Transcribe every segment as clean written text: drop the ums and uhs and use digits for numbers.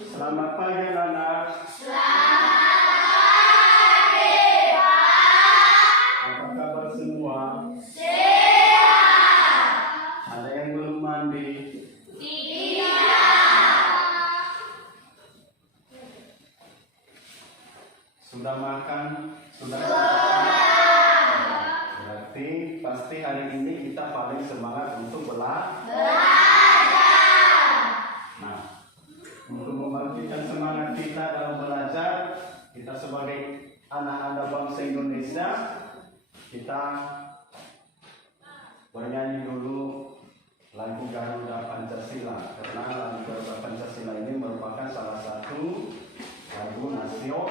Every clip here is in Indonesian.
Selamat pagi anak-anak. Selamat pagi, Pak. Apa kabar semua? Sehat. Ada yang belum mandi? Tidak. Sudah makan? Sudah? Berarti pasti hari ini kita paling semangat untuk belajar. Nah, untuk membangkitkan semangat kita dalam belajar, kita sebagai anak-anak bangsa Indonesia, kita bernyanyi dulu lagu Garuda Pancasila, karena lagu Garuda Pancasila ini merupakan salah satu lagu nasional.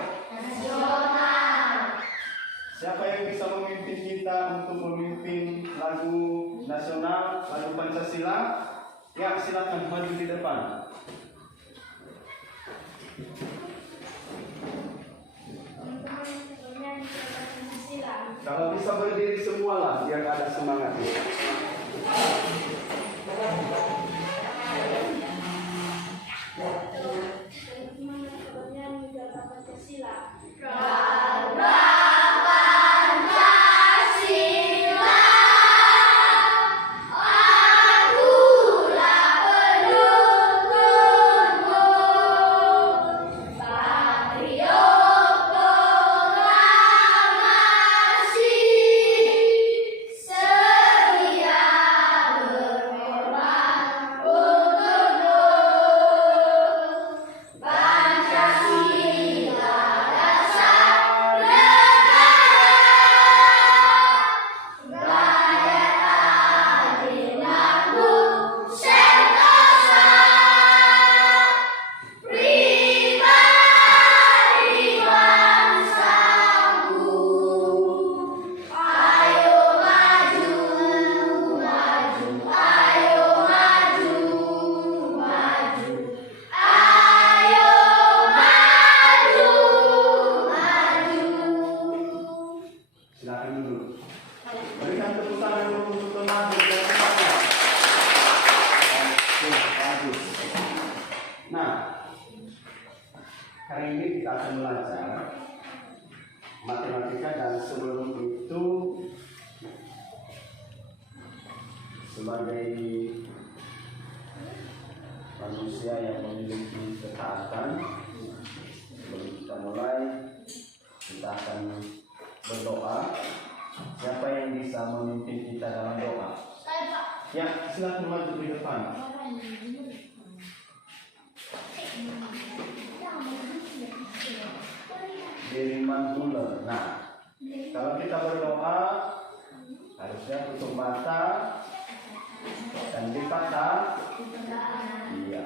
Siapa yang bisa memimpin kita untuk memimpin lagu nasional, lagu Pancasila? Ya, silakan maju di depan. Kalau bisa berdiri semualah, biar ada semangat. Hari ini kita akan belajar matematika, dan sebelum itu sebagai manusia yang memiliki ketaatan, sebelum kita mulai, kita akan berdoa. Siapa yang bisa memimpin kita dalam doa? Ya, silakan maju di depan. Diriman bulan. Nah, kalau kita berdoa harusnya tutup mata dan dipatah. Iya.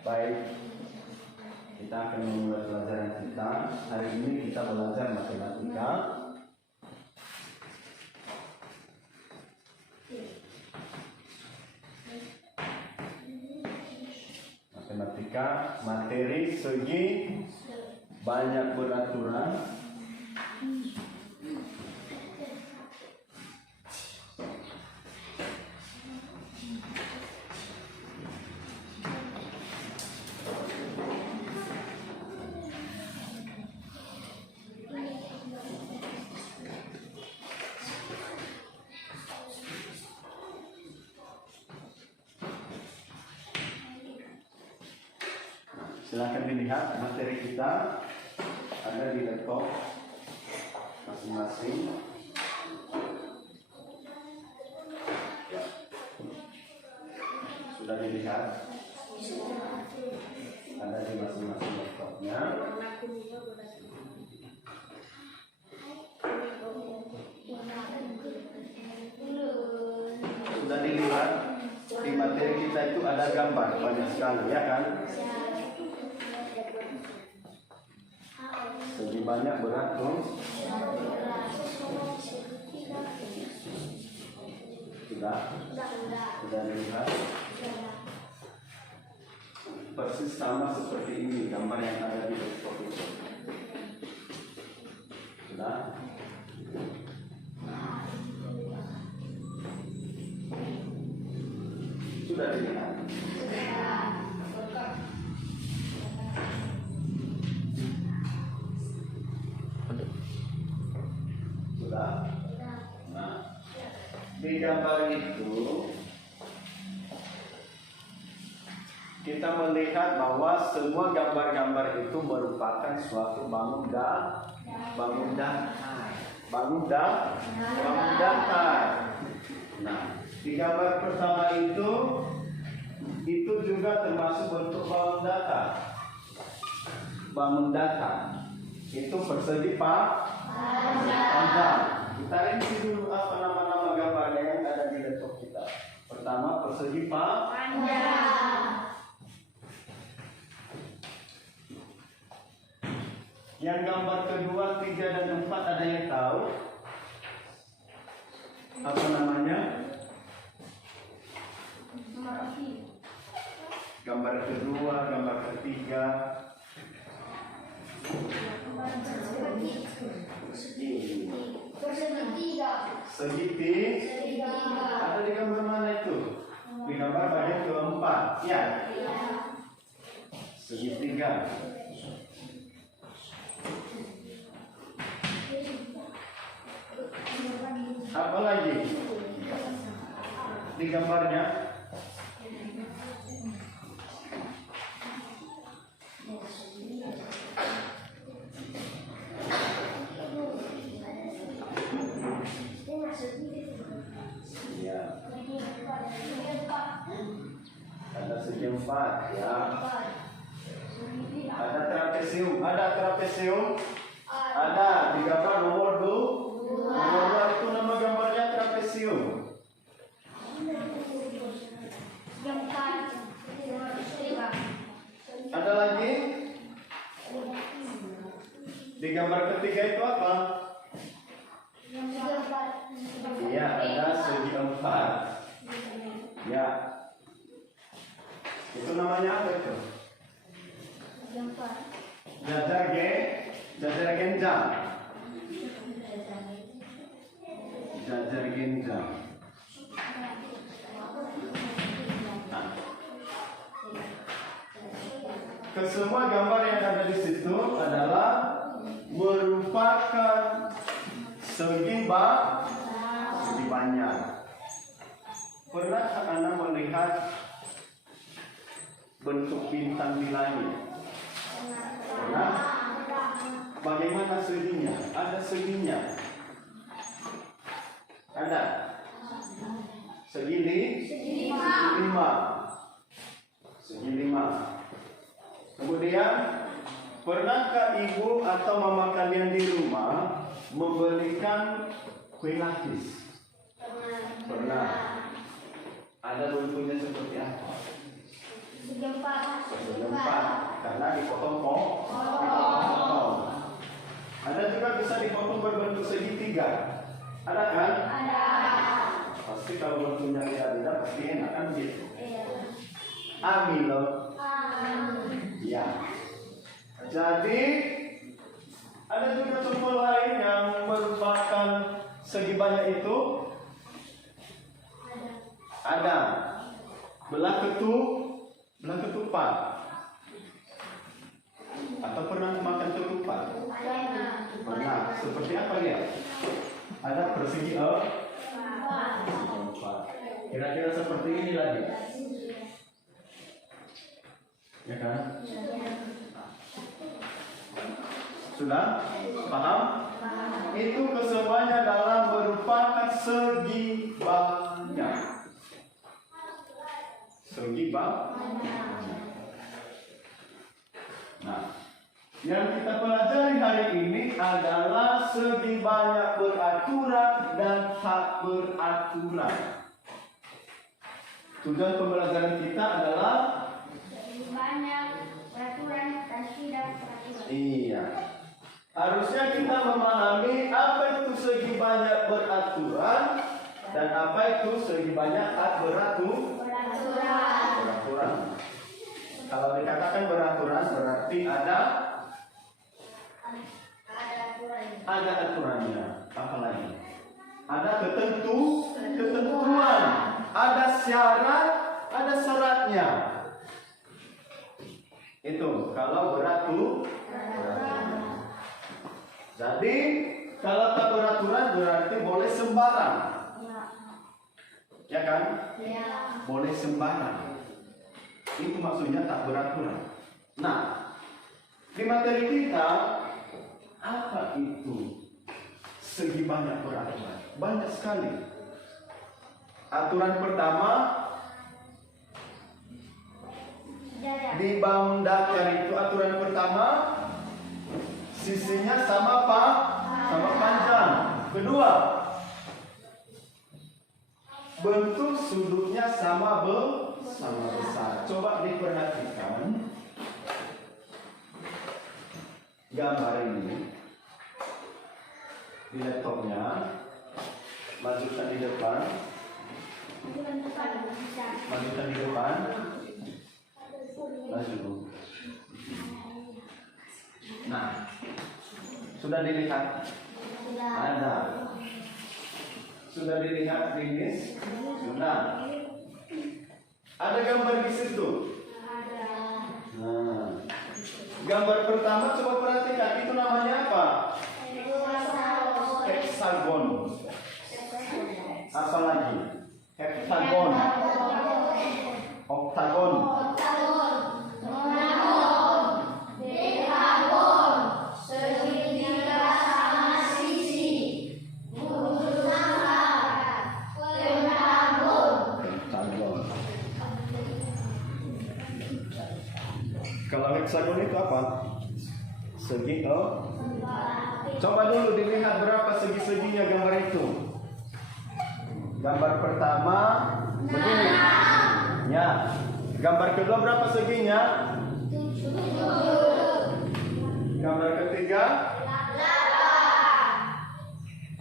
Baik, kita akan memulai pelajaran kita. Hari ini kita belajar matematika. Matematika, materi segi banyak beraturan. Silahkan dilihat materi kita. ada di laptop masing-masing. Ya. Sudah dilihat? Ada di masing-masing laptopnya. Sudah dilihat? Di materi kita itu ada gambar banyak sekali, ya kan? Segi banyak berat tuh. Sudah dilihat? Persis sama seperti ini gambar yang ada di laptop itu. Sudah? Sudah dilihat? Sudah? Nah, di gambar itu kita melihat bahwa semua gambar-gambar itu merupakan suatu bangun datar. Nah, di gambar pertama itu juga termasuk bentuk bangun datar. Bangun datar itu persegi panjang. Kita rinci dulu apa nama-nama gambarnya yang ada di laptop kita. Pertama persegi panjang. Yang gambar kedua, 3 dan 4 ada yang tahu? Apa namanya? Gambar kedua, gambar ketiga. Segitiga. Ada di gambar mana itu? Di gambar bagian keempat. Ya. Segitiga. Apa lagi di gambarnya? Ya. Ada segi empat, ya. Ada trapesium. Ada di gambar nomor 2. Nomor 2 itu nama gambarnya trapesium. Ada lagi? Di gambar ketiga itu apa? Iya, ada segi 4. Ya. Itu namanya apa itu? Jajar genjang. Jajar genjang. Kesemua gambar yang ada di situ adalah merupakan segi banyak. Pernah Anda melihat bentuk bintang di langit? Pernah? Bagaimana seginya? Ada seginya. Ada? Segi 5. Kemudian, pernahkah ibu atau mama kalian di rumah membelikan kue lapis? Pernah. Ada bentuknya seperti apa? Segi 4. Karena dipotong potong. Ada juga bisa dipotong berbentuk segitiga. Ada kan? Ada. Pasti kalau bentuknya beda-beda pasti enak kan gitu. Amin loh. Ya. Jadi ada juga contoh lain yang merupakan segi banyak itu. Ada belah ketupat. Atau pernah makan ketupat? Pernah. Seperti apa ya? Ada persegi 4. Kira-kira seperti ini lagi. Ya kan? Sudah? Paham? Itu kesemuanya adalah merupakan segi banyak. Segi banyak. Nah, yang kita pelajari hari ini adalah segi banyak beraturan dan tak beraturan. Tujuan pembelajaran kita adalah banyak peraturan dan tidak peraturan. iya. Harusnya kita memahami apa itu segi banyak beraturan dan apa itu segi banyak tak beraturan. Kalau dikatakan beraturan berarti ada aturannya. Apa lagi? Ada ketentuan, ada syarat, ada syaratnya. Itu kalau beraturan. Jadi kalau tak beraturan berarti boleh sembarang. Ya kan? Boleh sembarang. Itu maksudnya tak beraturan. Nah, di materi kita apa itu segi banyak beraturan? Banyak sekali. Aturan pertama di bam dakar itu aturan pertama sisinya sama sama panjang. Kedua, bentuk sudutnya sama besar. Coba diperhatikan gambar ini di laptopnya. Majukan di depan. Majukan di depan. Maju. Nah, sudah dilihat? Ada. Sudah dilihat finish? Sudah. Ada gambar di situ? Nah, gambar pertama coba perhatikan, itu namanya apa? Heksagon. Apa lagi? Heksagon. Oktagon. Kalau heksagon itu apa? Segi Coba dulu dilihat berapa segi-seginya gambar itu. Gambar pertama begini. Ya. Gambar kedua berapa seginya? 7. Gambar ketiga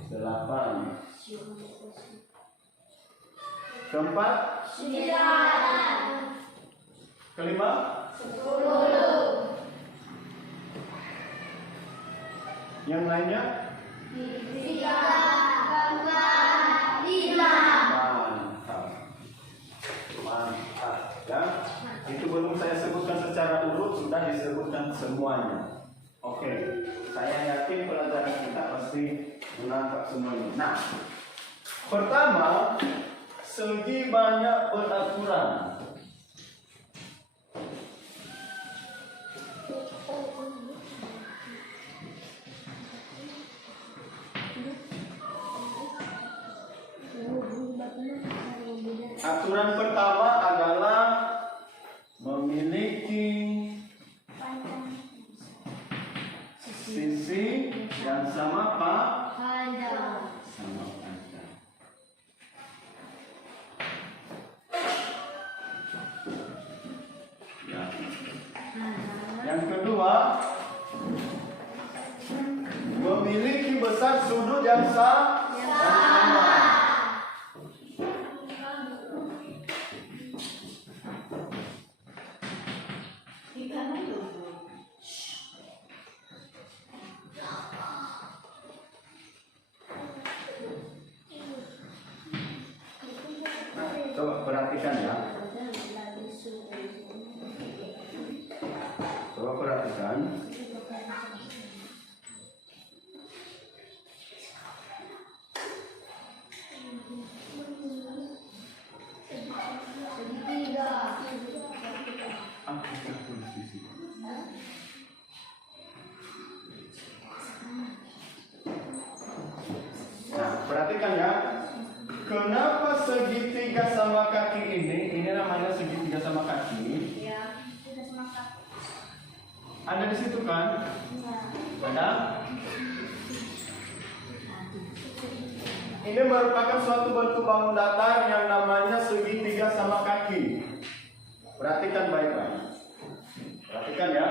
8. Keempat 9. Kelima 10. Yang lainnya 3, 4, 5. Mantap ya. Itu belum saya sebutkan secara urut, sudah disebutkan semuanya. Oke, saya yakin pelajaran kita pasti menangkap semuanya. Nah, pertama, segi banyak beraturan. Aturan pertama adalah memiliki sisi yang sama panjang. Ya. Yang kedua, memiliki besar sudut yang sama. Coba perhatikan ya. Coba perhatikan. namanya segitiga sama kaki? Ya, sudah semangat. Ada di situ kan? Ya. Ada? Ini merupakan suatu bentuk bangun datar yang namanya segitiga sama kaki. Perhatikan baik-baik. Perhatikan ya.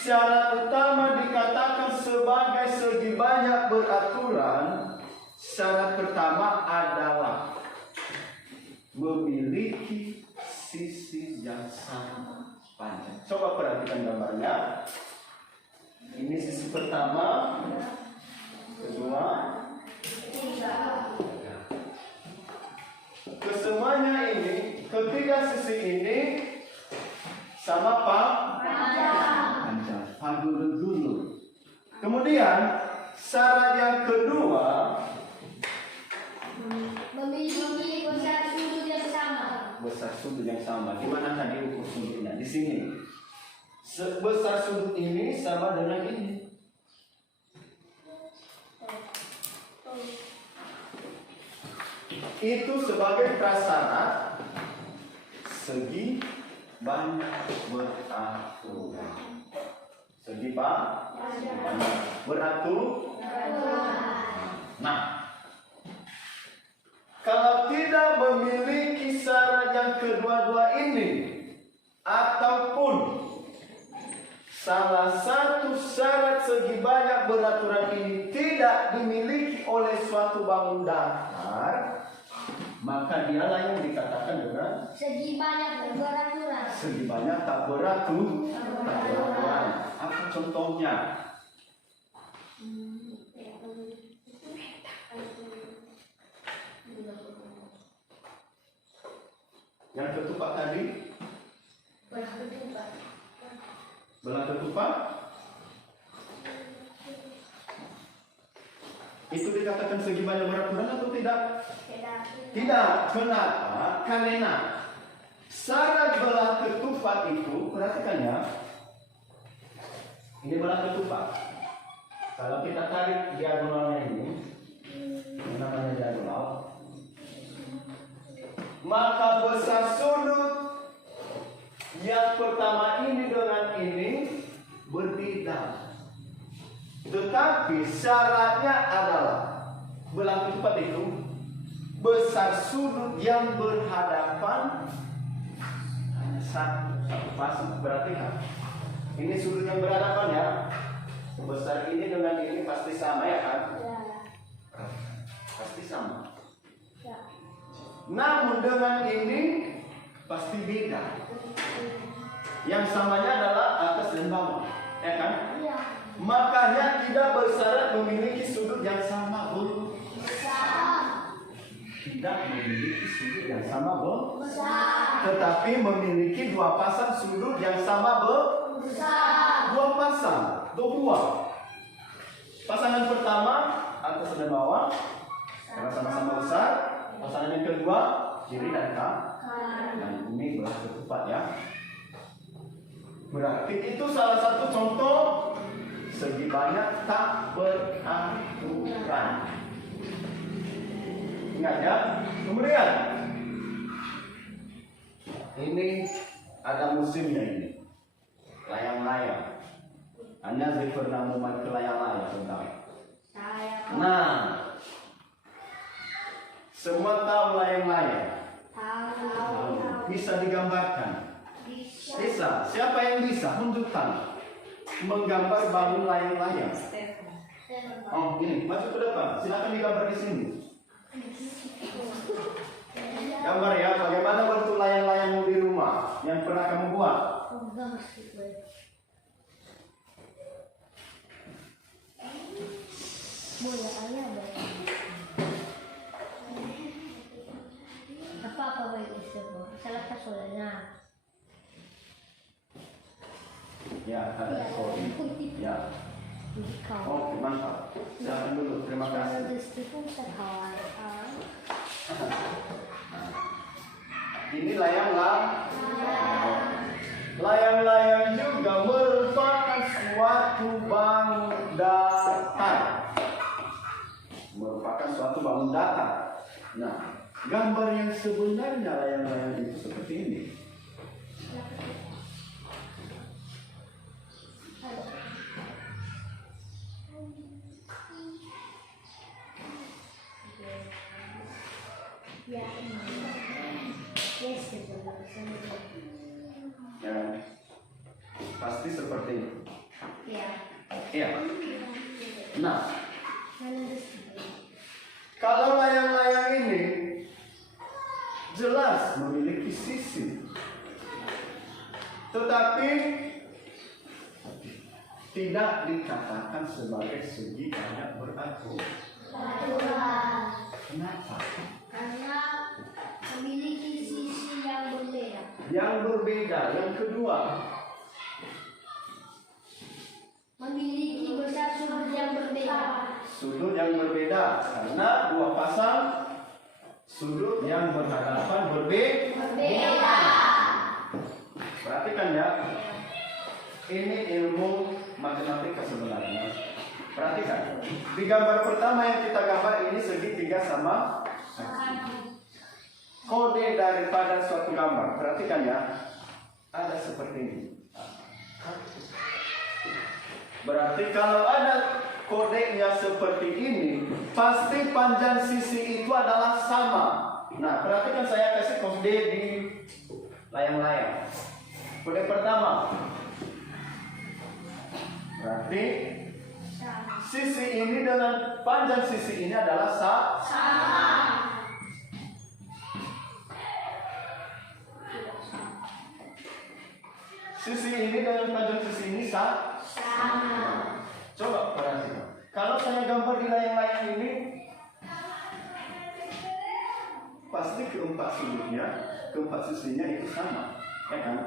Syarat utama dikatakan sebagai segi banyak beraturan. Syarat pertama adalah memiliki sisi yang sama panjang. Coba perhatikan gambarnya. Ini sisi pertama, kedua, kesemuanya ini, ketiga sisi ini sama Pak? Panjang. Padu dulu. Kemudian syarat yang kedua, Memiliki besar sudut yang sama. besar sudut yang sama. Di mana tadi ukur sudutnya? Di sini. Besar sudut ini sama dengan ini. Itu sebagai prasyarat segi banyak beraturan. Segi banyak beraturan. Nah, kalau tidak memiliki syarat yang kedua-dua ini, ataupun salah satu syarat segi banyak beraturan ini tidak dimiliki oleh suatu bangun datar, maka dialah yang dikatakan dengan Segi banyak beraturan. segi banyak tak beraturan. Apa contohnya? Yang ketupat tadi, Beraturan. belah ketupat, itu dikatakan segi banyak beraturan atau tidak? Tidak. Kenapa? Karena syarat belah ketupat itu, perhatikan ya. Ini belah ketupat. Kalau kita tarik diagonalnya ini namanya diagonal, maka besar sudut yang pertama ini dengan ini berbeda. Tetapi syaratnya adalah belah ketupat itu besar sudut yang berhadapan hanya satu pasang. Berarti kan ini sudut yang berhadapan ya. Besar ini dengan ini pasti sama ya kan? Ya. Pasti sama. Ya. Namun dengan ini pasti beda. Yang samanya adalah atas dan bawah, ya kan? Ya. Makanya tidak bersyarat memiliki sudut yang sama, Bu. Besar. Tidak memiliki sudut yang sama, Bu. Besar. Tetapi memiliki dua pasang sudut yang sama, Bu. Besar. Dua pasang, dua. Pasangan pertama atas dan bawah, karena sama-sama besar. Pasangan yang kedua kiri dan kanan. Dan ini belah ketupat ya. Berarti itu salah satu contoh segi banyak tak beraturan. Ingat ya. Kemudian ini ada musimnya ini. Layang-layang. Anda pernah membuat ke layang-layang tentang. Nah, semua tahu layang-layang. Bisa digambarkan. Bisa. Siapa yang bisa? Tunjukkan. Menggambar bangun layang-layang. Oh, ini maju ke depan. Silakan digambar di sini. Gambar ya. Bagaimana bentuk layang-layangmu di rumah yang pernah kamu buat? Boleh ayah ada. Apa baik itu? Salah kasolanya. Ya, ada sorry. Ya. Kau. Oke, mantap. Silakan dulu. Terima kasih. Ini layang-layang juga merupakan suatu bangun datar. Merupakan suatu bangun datar. Nah, Gambar yang sebenarnya layang-layang itu seperti ini. Ya, yes, sebelah. Ya, pasti seperti ini. Ya. Iya. Nah, Nanti. kalau layang-layang ini jelas memiliki sisi, tetapi tidak dikatakan sebagai segi banyak beratur. Kenapa? Karena memiliki sisi yang berbeda. Yang berbeda. Yang kedua, Memiliki besar sudut yang berbeda. sudut yang berbeda karena dua pasang sudut yang berhadapan berbeda. Perhatikan ya, ini ilmu matematika sebenarnya. Perhatikan, di gambar pertama yang kita gambar ini segitiga sama kode daripada suatu gambar. Perhatikan ya, ada seperti ini. Berarti kalau ada kodenya seperti ini, pasti panjang sisi itu adalah sama. Nah, perhatikan saya kasih kode di layang-layang. Kode pertama. Berarti sisi ini dengan panjang sisi ini adalah sama. Sisi ini dengan panjang sisi ini sama. Coba perhatikan. Kalau saya gambar di layang-layang ini, pasti keempat sudutnya, keempat sisinya itu sama, ya kan?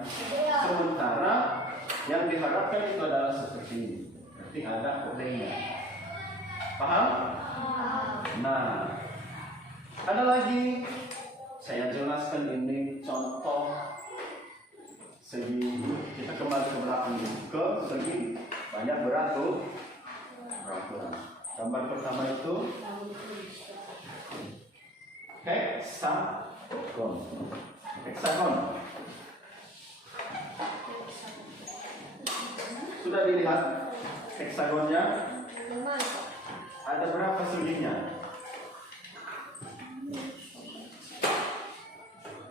Sementara yang diharapkan itu adalah seperti ini. Berarti ada kodenya. Paham? Nah, ada lagi. Saya jelaskan ini contoh segi. Kita kembali ke belakang dulu, ke segi banyak beraturan. Gambar pertama itu heksagon. Heksagon. Sudah dilihat heksagonnya? Ada berapa seginya?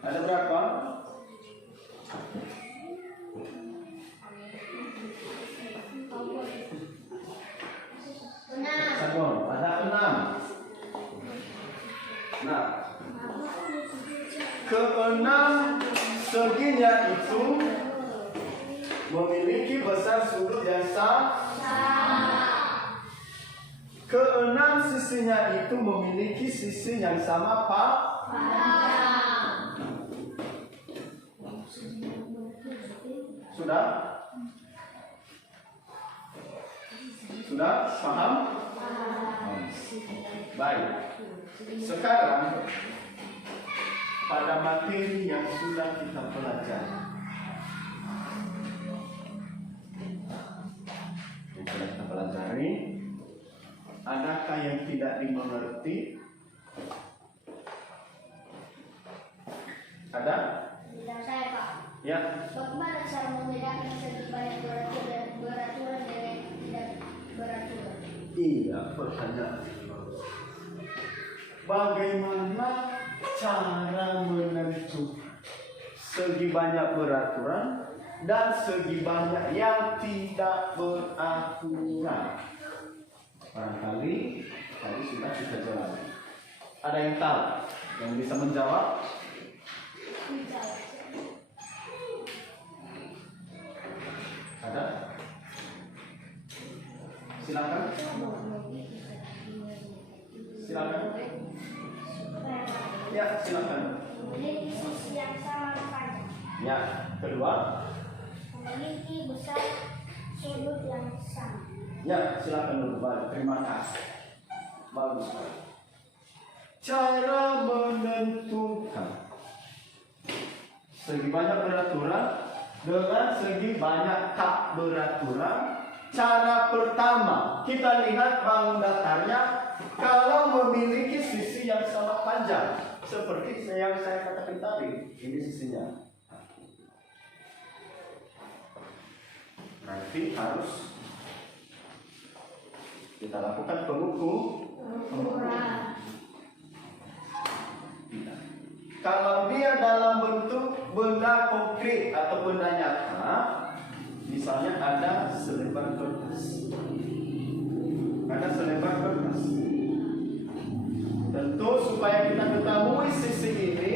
Ada berapa? Heksagon ada 6. Nah, keenam seginya itu memiliki besar sudut yang sama. Keenam sisinya itu memiliki sisi yang sama, Pak. Sudah? Sudah? Paham? Baik. Sekarang pada materi yang sudah kita pelajari, adakah yang tidak dimengerti? Ada? Tidak saya, Pak. Ya. Bagaimana cara membedakan segi banyak beraturan dengan tidak beraturan? Iya, pertanyaan. Bagaimana cara menentukan segi banyak beraturan dan segi banyak yang tidak beraturan? Barangkali tadi sudah kita jelaskan. Ada yang tahu? Yang bisa menjawab? Ada? Silakan. Silakan. Ya, silakan. Memiliki sisi yang sama panjang. Ya, kedua. Memiliki besar sudut yang sama. Ya, silakan dulu. Baik, terima kasih. Bagus. Cara menentukan segi banyak beraturan dengan segi banyak tak beraturan. Cara pertama, kita lihat bangun datarnya. Kalau memiliki sisi yang sama panjang, seperti yang saya katakan tadi. Ini sisinya. Nanti harus kita lakukan pengukuran. Kalau dia dalam bentuk benda konkret atau benda nyata, misalnya ada selebar kertas. Tentu supaya kita ketahui sisi ini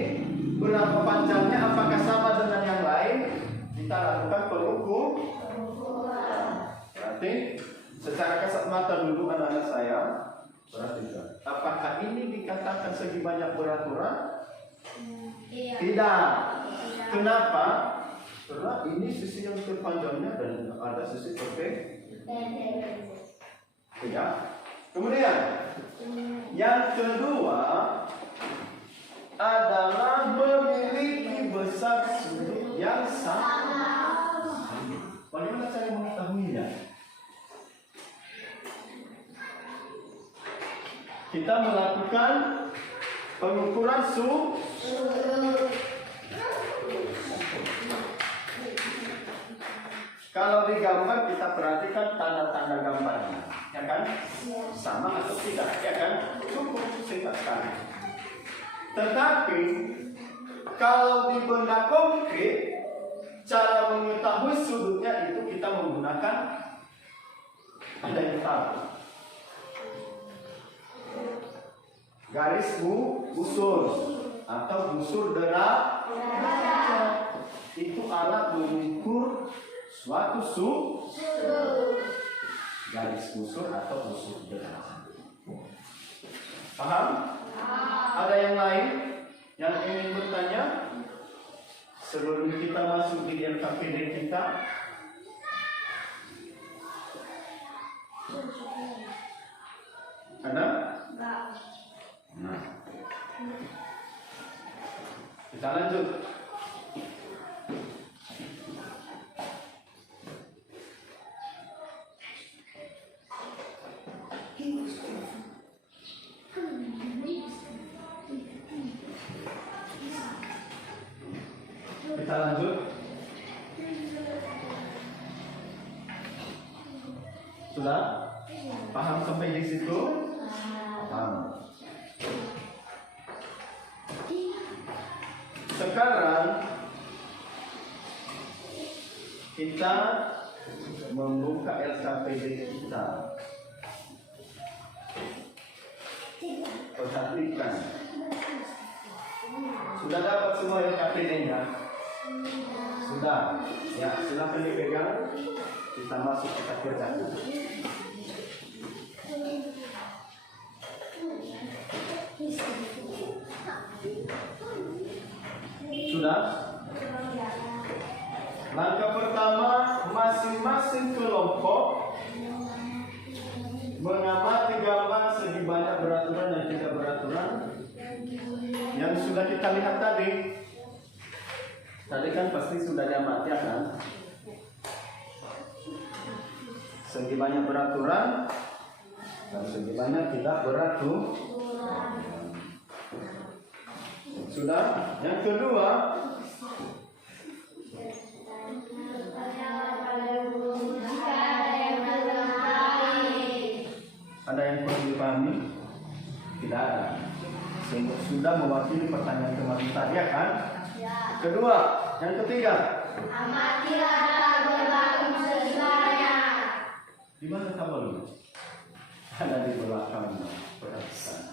berapa panjangnya, apakah sama dengan yang lain, kita lakukan pengukuran. Berarti secara kasat mata dulu anak-anak saya, perhatikan. Apakah ini dikatakan segi banyak beraturan? Tidak. Kenapa? Karena ini sisi yang terpanjangnya dan ada sisi pendek. Tidak. Kemudian yang kedua adalah memiliki besar sudut yang sama. Bagaimana cara mengetahuinya? Kita melakukan pengukuran sudut. Kalau di gambar kita perhatikan tanda-tanda gambarnya, ya kan? Sama atau tidak, ya kan? Cukup singkat sekali. Tetapi kalau di benda konkret, cara mengetahui sudutnya itu kita menggunakan ada yang tahu. Garis busur atau busur derajat itu alat mengukur suatu sudut. Garis busur atau busur derajat. Paham? Ada yang lain yang ingin bertanya sebelum kita masuk di LKPD kita? Ada? Nah, kita lanjut. Kita lanjut. Sudah? Paham sampai di situ? Paham. Sekarang kita membuka LKPD kita. Perhatikan. Sudah dapat semua LKPD-nya? Sudah. Ya, silakan dipegang. Kita masuk, kita kerjakan. Sudah? Langkah pertama, masing-masing kelompok mengamati gambar segi banyak beraturan dan tidak beraturan yang sudah kita lihat tadi. Tadi kan pasti sudah diamati, ya kan? Segi banyak beraturan dan segi banyak tidak beraturan. Sudah? Yang kedua, ada yang perlu dipahami? Tidak ada. Sudah mewakili pertanyaan kemarin tadi, ya kan? Kedua, yang ketiga. Amatilah tabel sesuanya. Di mana tabelnya? Ada di belakang. Perhatikan.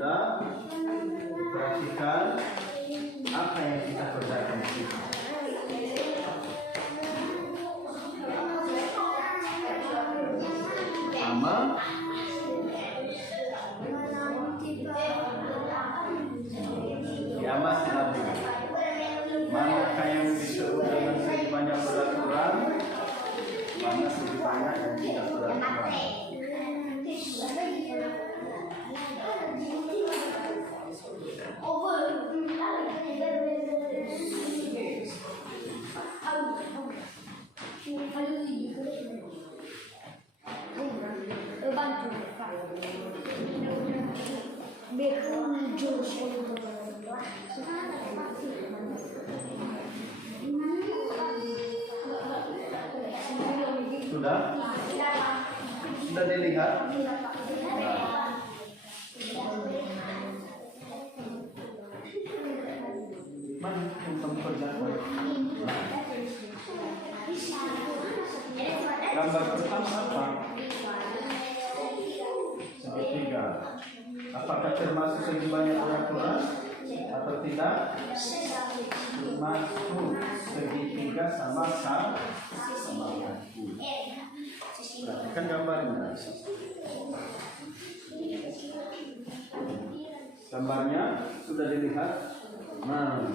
sudah perhatikan apa yang kita kerjakan di situ. Sama kiamat Nabi. Manakah yang disebut dengan segi banyak beraturan, mana segi banyak yang tidak beraturan. Sudah? Sudah dilihat? Mana yang kerjakan? Gambar pertama apa? Segitiga. Apakah termasuk segi banyak peraturan atau tidak? Termasuk segitiga sama kaki. Perhatikan gambarnya. Gambarnya sudah dilihat? Nah,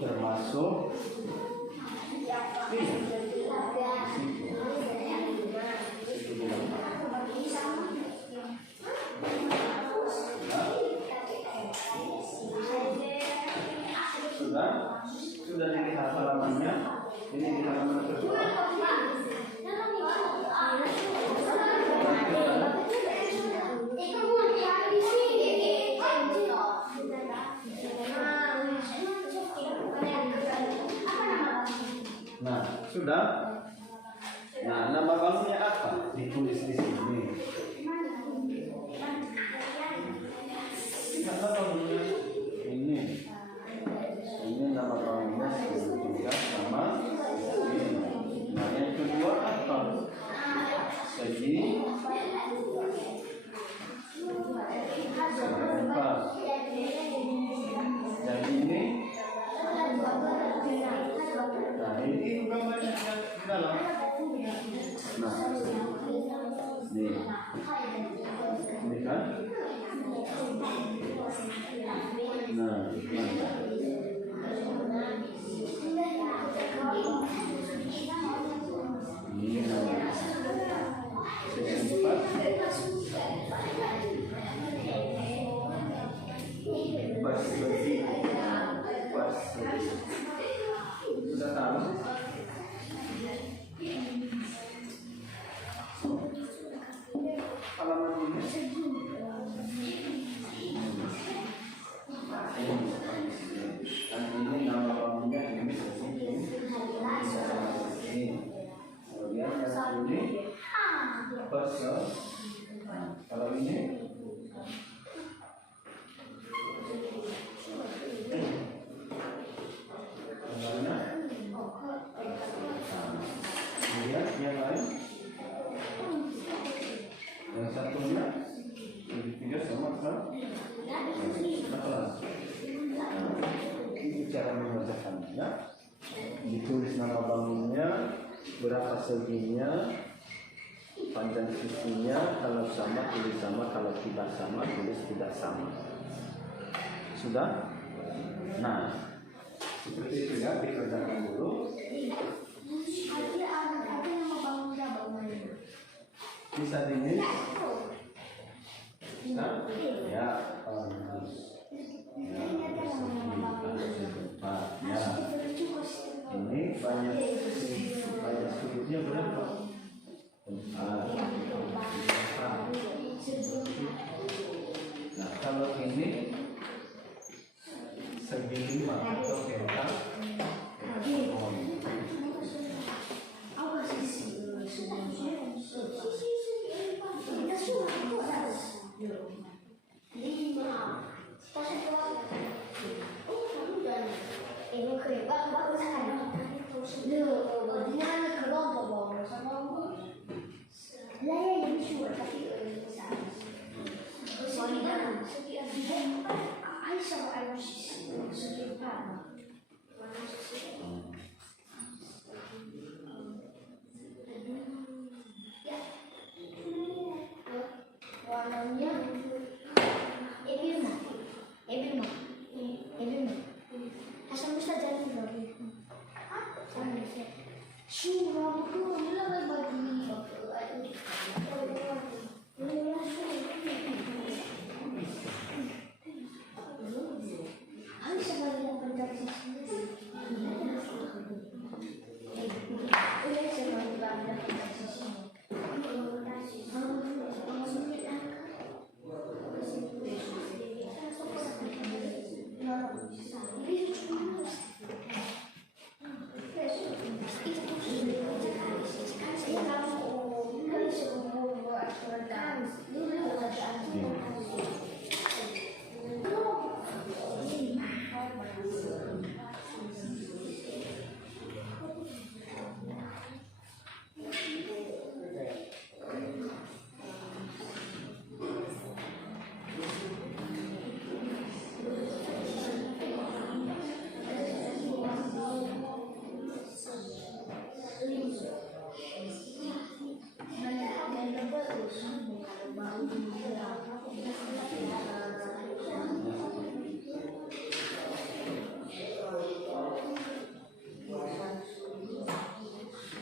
termasuk sudah dilihat halamannya. Ini di halaman kedua. Nah, sudah. Nah, nama bangunnya apa? Ditulis di sini. Nama bangunnya ini. Ini nama bangunnya segitiga sama ini. Nah, yang kedua apa? Segi empat. Yang ini. Nah, ini gambarnya di dalam. Nah, nih, ini kan. Nah, ini sudah tahu. Halaman ini. Dan ini nama bangunnya ini seperti ini. Kemudian yang ini persel. Kalau ini kemudian yang lain, yang satunya segitiga sama kelas. Ini cara mengerjakannya. Ditulis nama bangunnya, berapa seginya, panjang sisinya, kalau sama tulis sama, kalau tidak sama tulis tidak sama. Sudah? Nah, seperti itu ya, dikerjakan dulu. Bisa dilihat? Nah, ya, ya, ini banyak dia berapa? Nah, kalau ini segi 5 atau delta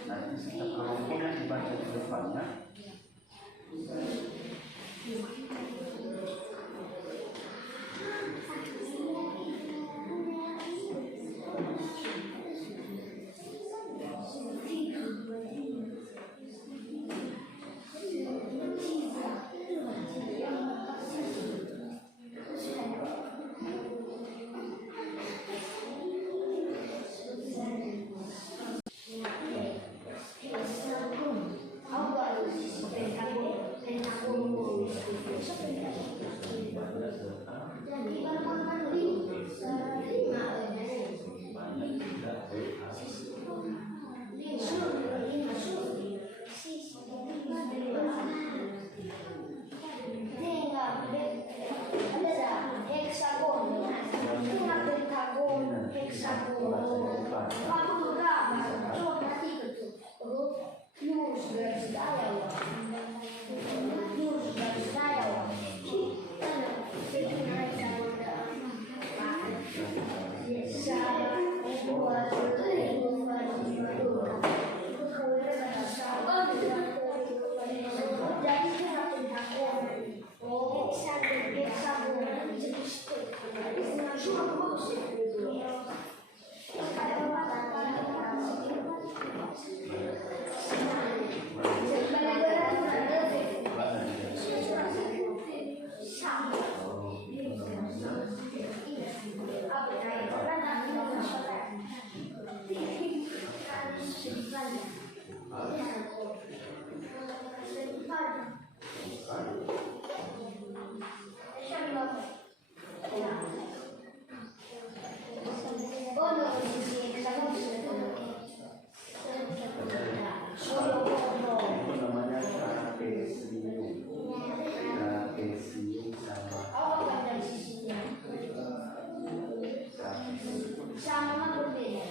nanti setiap kelompoknya dibaca di depannya. Sama berbeda.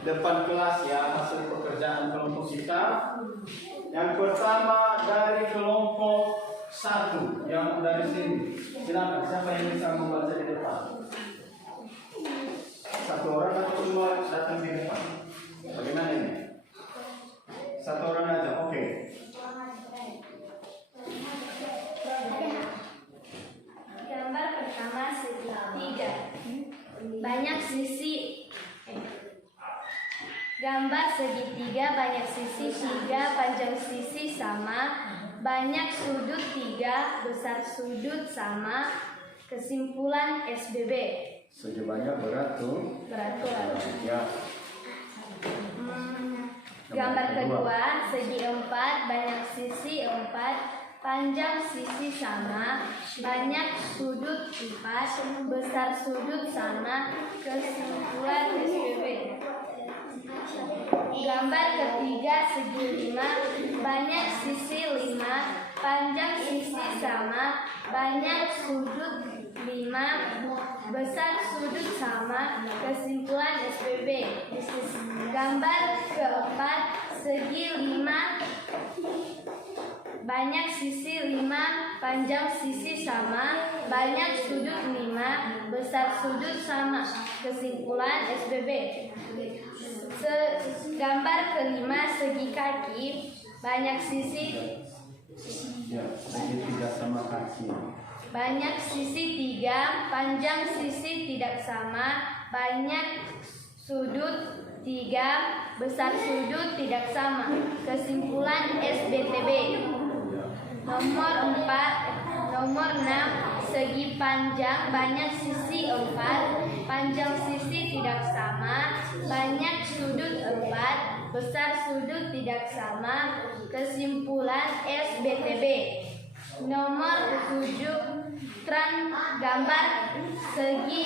Depan kelas ya, hasil pekerjaan kelompok kita. Yang pertama dari kelompok 1 yang dari sini. Silakan, siapa yang bisa membaca di depan? Satu orang atau semua datang di depan? Bagaimana ini? Satu orang aja, oke. Gambar pertama segitiga. Banyak sisi. Gambar segitiga banyak sisi 3, panjang sisi sama, banyak sudut 3, besar sudut sama. Kesimpulan SBB. Segi banyak beratur. Ya. Gambar kedua segi 4, banyak sisi 4, panjang sisi sama, banyak sudut 4, besar sudut sama. Kesimpulan SBB. Gambar ketiga segi 5, banyak sisi 5, panjang sisi sama, banyak sudut 5, besar sudut sama. Kesimpulan SBB. Gambar keempat segi 5, banyak sisi 5, panjang sisi sama, banyak sudut 5, besar sudut sama. Kesimpulan SBB. Gambar kelima segi kaki, banyak sisi Ya, segitiga sama kaki. banyak sisi 3, panjang sisi tidak sama, banyak sudut 3, besar sudut tidak sama. Kesimpulan SBTB. Nomor 6 segi panjang, banyak sisi 4, panjang sisi tidak sama, banyak sudut 4, besar sudut tidak sama. Kesimpulan SBTB. Nomor 7 gambar segi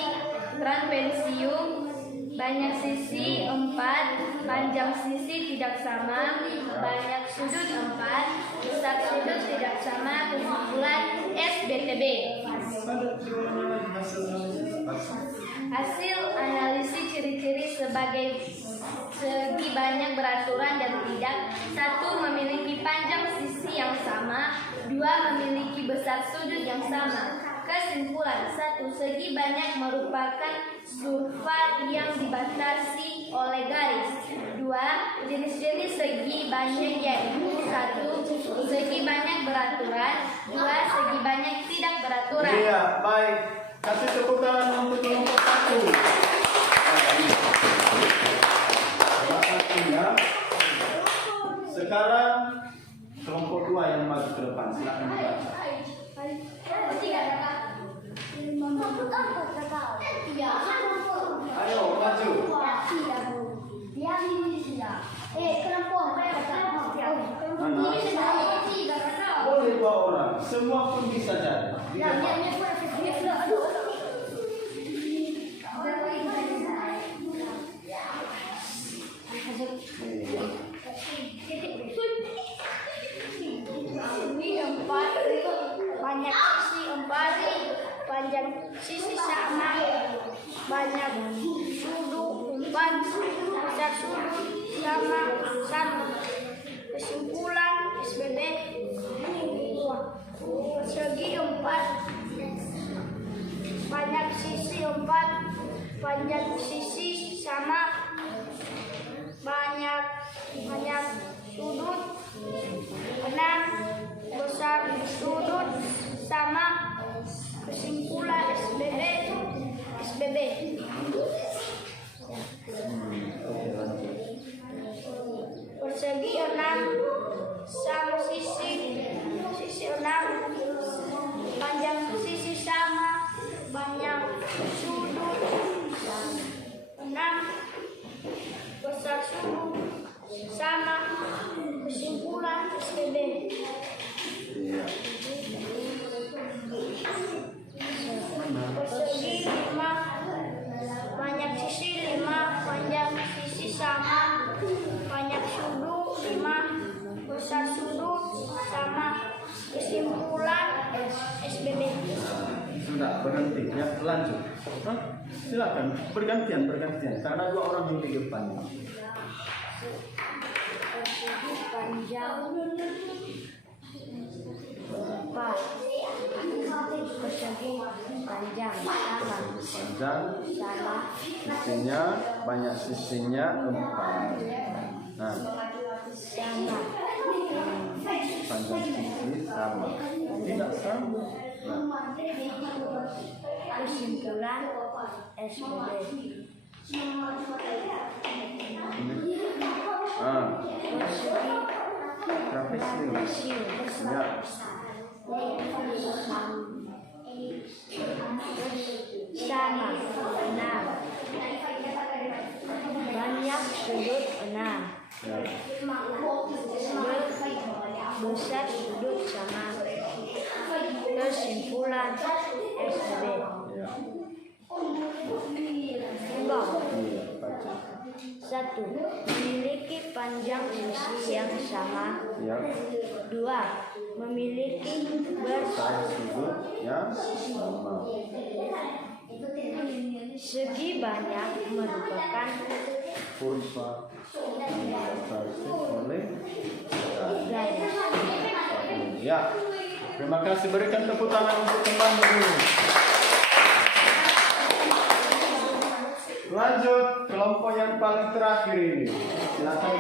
trapesium, banyak sisi 4, panjang sisi tidak sama, banyak sudut 4, besar sudut tidak sama. Kesimpulan SBTB. Hasil analisis ciri-ciri sebagai segi banyak beraturan dan tidak. 1. Memiliki panjang sisi yang sama. 2. Memiliki besar sudut yang sama. Kesimpulan. 1. Segi banyak merupakan surfa yang dibatasi oleh garis. 2. Jenis-jenis segi banyak yaitu 1. Segi banyak beraturan. 2. Segi banyak tidak beraturan. Iya, baik. Kasih tepuk tangan untuk kelompok 1. Ya. Sekarang kelompok 2 yang maju ke depan. Silakan dibaca. Ayo maju. Boleh 2 orang. Semua pun bisa jadi. Di depan. Banyak sisi 4, panjang sisi sama, banyak sudut 4, besar sudut sama. Kesimpulan SBB. Segi 4, banyak sisi 4, panjang sisi sama, banyak sudut 6, besar sudut sama. Kesimpulan SBB. berhenti. Ya, lanjut. Silakan bergantian karena dua orang yang di depan. Persegi panjang 4. Persegi panjang sama. Sisinya banyak, sisinya 4. Nah, Sama. panjang sisi sama. Tidak sama. Nah, Kesimpulan SBB. Trapesium. Ya. Sama 6. Banyak sudut 6. Ya. Besar sudut sama. Kesimpulan SBB. Ya. Enggak. Iya, baca. 1. Memiliki panjang sisi yang sama. Ya. 2. Memiliki Besar sudut yang sama. segi banyak merupakan Kurva yang diversi oleh garis. ya. Terima kasih, berikan tepuk tangan untuk teman dulu. Lanjut kelompok yang paling terakhir ini. Silakan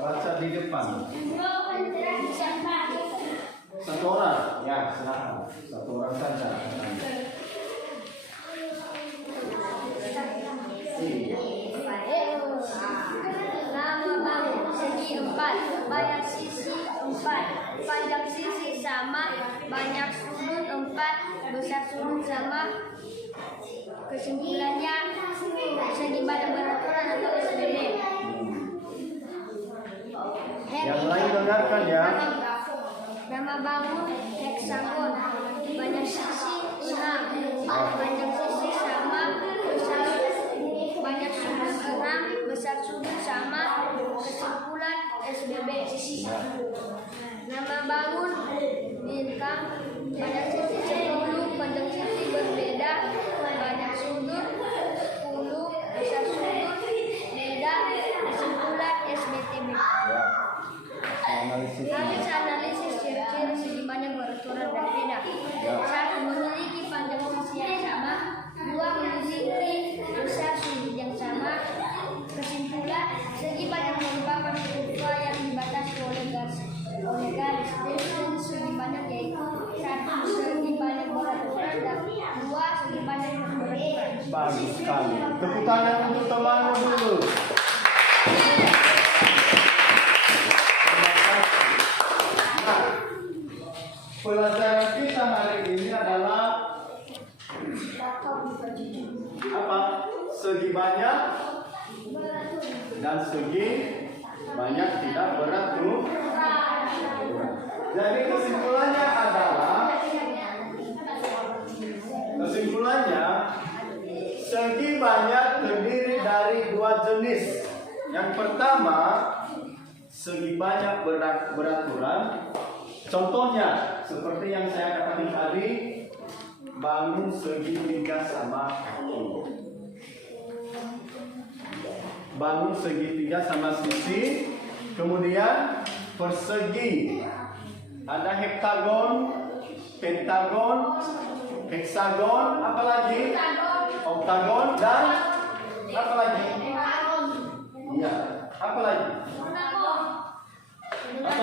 baca di depan. Satu orang, ya silakan. Satu orang saja. Nama bangun segi 4, banyak sisi 4, panjang sisi sama, banyak sudut 4, besar sudut sama. Kesimpulannya segi banyak beraturan atau SBB. Yang lain dengarkan ya. Nama bangun heksagon, banyak sisi 6, panjang sisi sama, banyak sudut 6, besar sudut sama. Kesimpulan SBB. Nama bangun bintang, banyak sisi 10, panjang sisi berbeda, banyak sudut 10, besar sudut beda. Kesimpulan SBTB. Ya. Analisis ciri-ciri segi banyak beraturan dan beda. 1. Memiliki panjang sisi yang sama. 2. Memiliki besar sudut yang sama. Kesimpulan segi banyak merupakan kurva yang dibatasi oleh garis. Definisi segi banyak yaitu 1. Segi banyak beraturan dan 2. Segi banyak beraturan. Bagus sekali. Tepuk tangan untuk temanmu dulu. Nah, pelajaran kita hari ini adalah apa? Segi banyak dan segi banyak tidak beraturan. Jadi kesimpulannya segi banyak terdiri dari dua jenis. Yang pertama, segi banyak beraturan. Contohnya seperti yang saya katakan tadi, bangun segi 3 sama 10. Bangun segi 3 sama sisi. Kemudian persegi. Ada hektagon, pentagon, heksagon, apalagi? Oktagon dan apalagi? Iya, apalagi? Apalagi? Pentagon. Nah,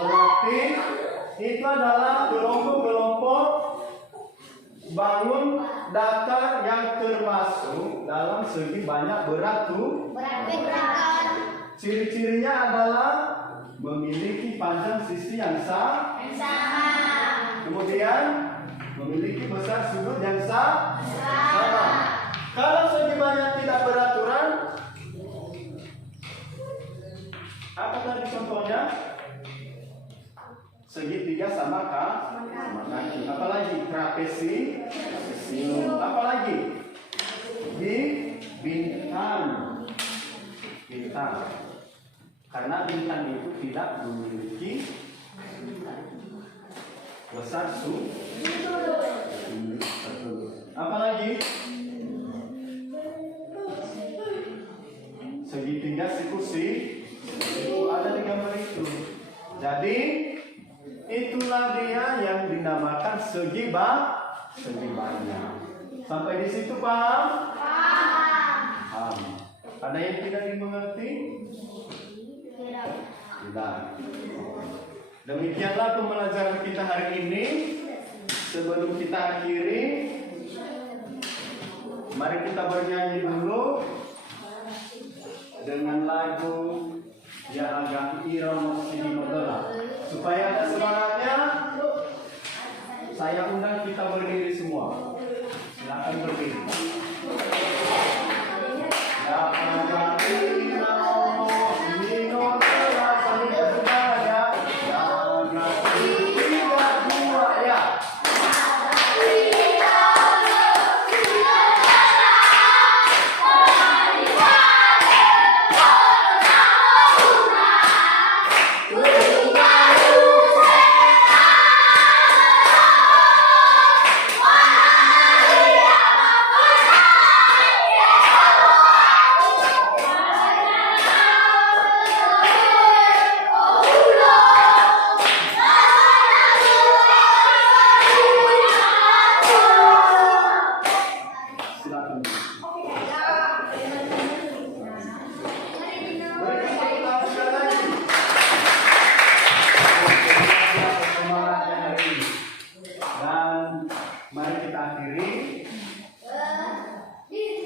berarti itu adalah kelompok-kelompok bangun datar yang termasuk dalam segi banyak beraturan. Ciri-cirinya adalah memiliki panjang sisi yang sama. Kemudian memiliki besar sudut yang sama. Kalau segi banyak tidak beraturan, apa tadi contohnya? Segi 3 sama kaki. Apalagi trapesium. Apalagi bintang. bintang. Karena bintang itu tidak memiliki besar apa lagi? Segitiga sikusi itu ada di gambar itu. Jadi itulah dia yang dinamakan segi banyak. Sampai di situ paham? Paham. Ada yang tidak dimengerti? Tidak. Demikianlah pembelajaran kita hari ini. Sebelum kita akhiri, mari kita bernyanyi dulu dengan lagu yang agak irama sini modelah. Supaya ada semangatnya, saya undang kita berdiri semua. Silakan berdiri. Ya agak irama sini modelah saling bersemangat. Ya agak 3, 2 ya.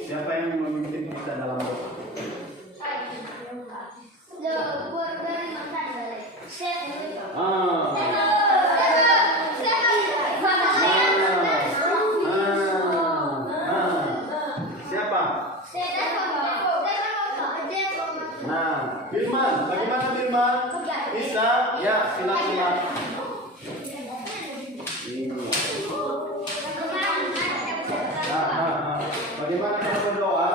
Siapa yang memimpin kita dalam doa? Siapa? Nah, Firman, bagaimana Firman? Bisa? Ya, silakan. Bagaimana kita berdoa?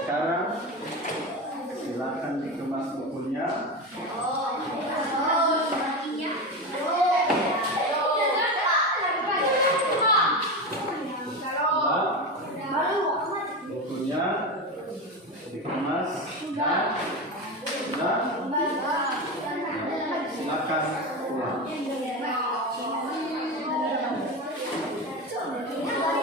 Sekarang silakan dikemas bukunya. Bukunya dikemas dan silakan pulang.